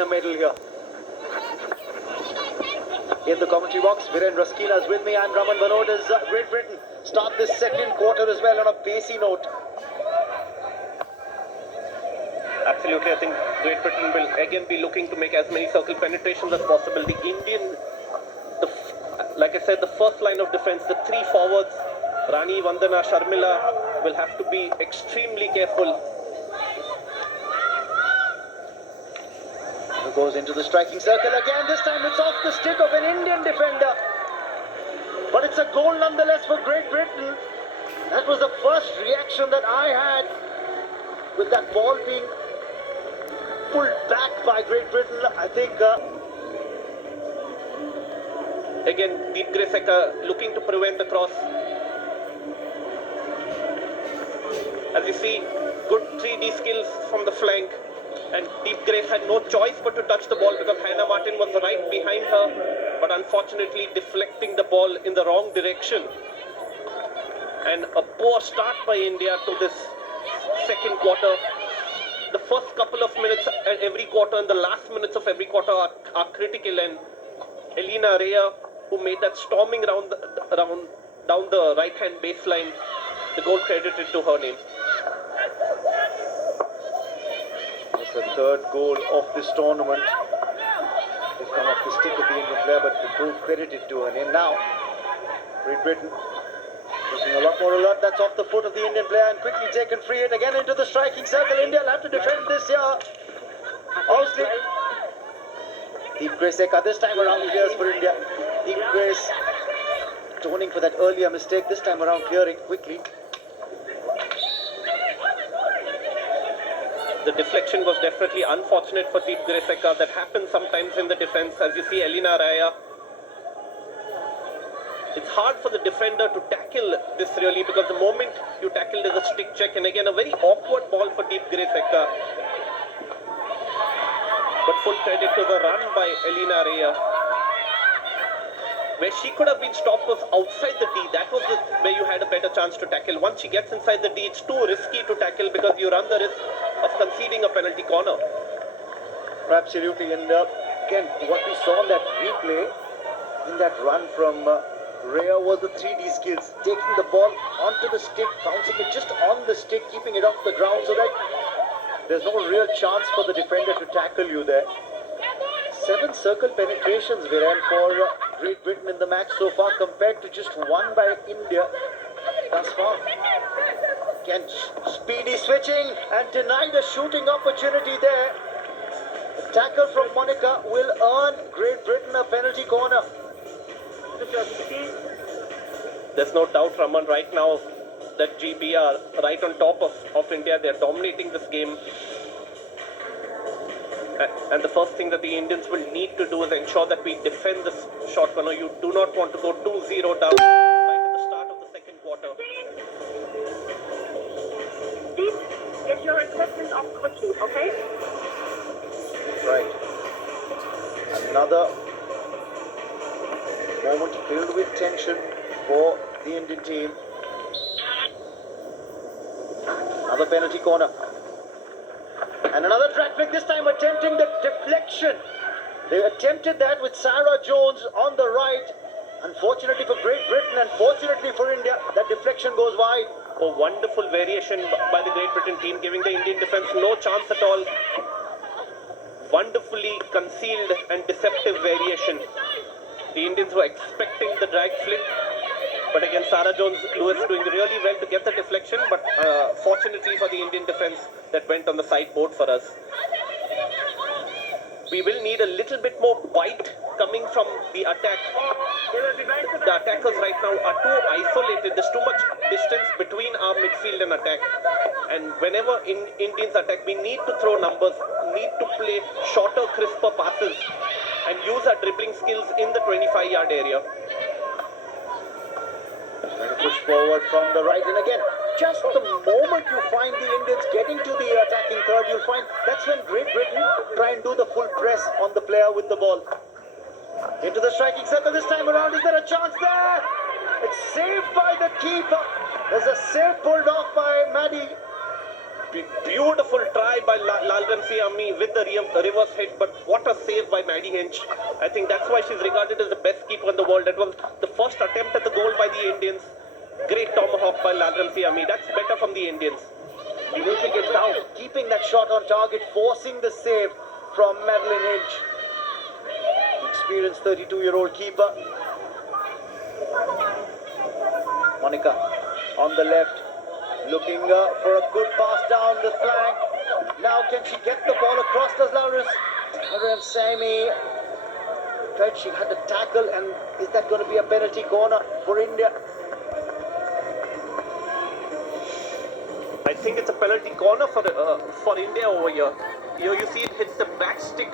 win a medal here. In the commentary box, Virendra Skila is with me. I'm Raman Banod. As Great Britain start this second quarter as well on a pacey note. Absolutely, I think Great Britain will again be looking to make as many circle penetrations as possible. The Indian, like I said, the first line of defense, the three forwards, Rani, Vandana, Sharmila, will have to be extremely careful. Who goes into the striking circle again. This time it's off the stick of an Indian defender. But it's a goal nonetheless for Great Britain. That was the first reaction that I had with that ball being pulled back by Great Britain. I think again, Deepgray Sekar looking to prevent the cross. As you see, good 3D skills from the flank. And Deepgray had no choice but to touch the ball because Hannah Martin was right behind her, but unfortunately deflecting the ball in the wrong direction. And a poor start by India to this second quarter. The first couple of minutes at every quarter and the last minutes of every quarter are critical, and Elina Rhea, who made that storming down the right-hand baseline, the goal credited to her name. It's the third goal of this tournament. They've come off the stick of the Indian player, but the goal credited to her name. Now, Great Britain looking a lot more alert. That's off the foot of the Indian player and quickly taken free. And again into the striking circle. India will have to defend this here. Obviously, Deepgray Sekar this time around clears for India. Deepgray atoning for that earlier mistake. This time around clearing quickly. The deflection was definitely unfortunate for Deepgray Sekar. That happens sometimes in the defense. As you see, Elina Rhea. It's hard for the defender to tackle this really, because the moment you tackle, there's a stick check, and again a very awkward ball for Deepgray Sekar. But full credit to the run by Elina Rhea. Where she could have been stopped was outside the D. That was where you had a better chance to tackle. Once she gets inside the D, it's too risky to tackle because you run the risk of conceding a penalty corner. Absolutely, and again, what we saw in that replay, in that run from Rhea, was the 3D skills. Taking the ball onto the stick, bouncing it just on the stick, keeping it off the ground so that there's no real chance for the defender to tackle you there. 7 circle penetrations, Viren, for Great Britain in the match so far, compared to just 1 by India thus far. Again, speedy switching and denied a shooting opportunity there. The tackle from Monica will earn Great Britain a penalty corner. There's no doubt, Raman, right now that GB are right on top of India. They're dominating this game. And the first thing that the Indians will need to do is ensure that we defend this short corner. You do not want to go 2-0 down right at the start of the second quarter. Please get your acceptance off quickly, okay? Right. Another moment filled with tension for the Indian team. Another penalty corner. And another drag flick, this time attempting the deflection. They attempted that with Sarah Jones on the right. Unfortunately for Great Britain and fortunately for India, that deflection goes wide. A wonderful variation by the Great Britain team, giving the Indian defense no chance at all. Wonderfully concealed and deceptive variation. The Indians were expecting the drag flick, but again Sarah Jones-Lewis doing really well to get the deflection, but fortunately for the Indian defense, that went on the sideboard for us. We will need a little bit more bite coming from the attack. The attackers right now are too isolated. There's too much distance between our midfield and attack. And whenever Indians attack, we need to throw numbers, need to play shorter, crisper passes and use our dribbling skills in the 25-yard area. Trying to push forward from the right, and again, just the moment you find the Indians getting to the attacking third, you'll find that's when Great Britain try and do the full press on the player with the ball. Into the striking circle this time around. Is there a chance there? It's saved by the keeper. There's a save pulled off by Maddie. Beautiful try by Lalgan Siami with the reverse hit, but what Hinch. I think that's why she's regarded as the best keeper in the world. That was the first attempt at the goal by the Indians. Great tomahawk by Ladram Siami. That's better from the Indians. Breaking it down, keeping that shot on target, forcing the save from Madeline Hinch. Experienced 32-year-old keeper. Monica on the left, looking for a good pass down the flank. Now can she get the ball across? Does Ladram Sami tried, she had a tackle, and is that going to be a penalty corner for India? I think it's a penalty corner for India over here. Here you see it hits the back stick